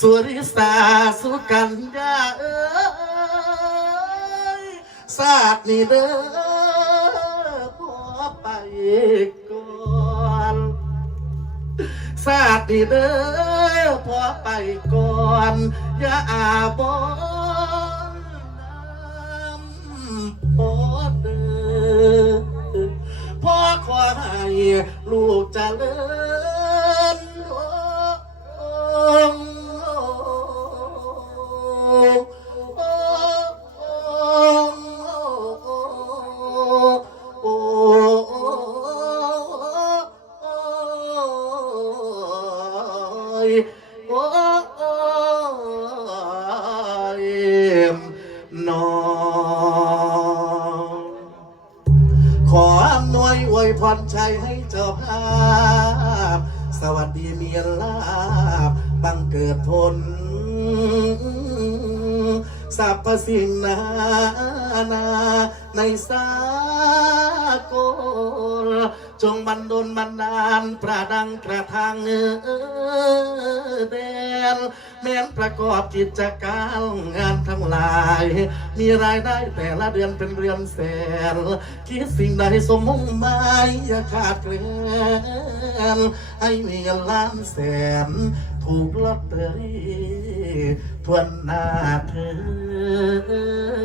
สุริสาสุกัญญาเอ้ยศาสตร์นี่เด้อพอไปก่อนศาสตร์นี่เด้อพอไปก่อนอย่าอาบอนน้ำพอเด้อพ่อขอให้ลูกจะเจริ โอ้ยนอขออำนวยอวยพรชัยให้เจ้าภาพ สวัสดีเมียลาบบังเกิดผลสรรพสิ่งนานาในสากล จงบันดลบันดาลประดังประทางเออแดนแม้นประกอบกิจการงานทั้งหลาย มีรายได้แต่ละเดือนเป็นเรือนแสนคิดสิ่งใดสมมุ่งหมายอย่าขาดเกลนให้มีเงินล้านแสน ถูกลอตเตอรี่ทวนหน้าเธอ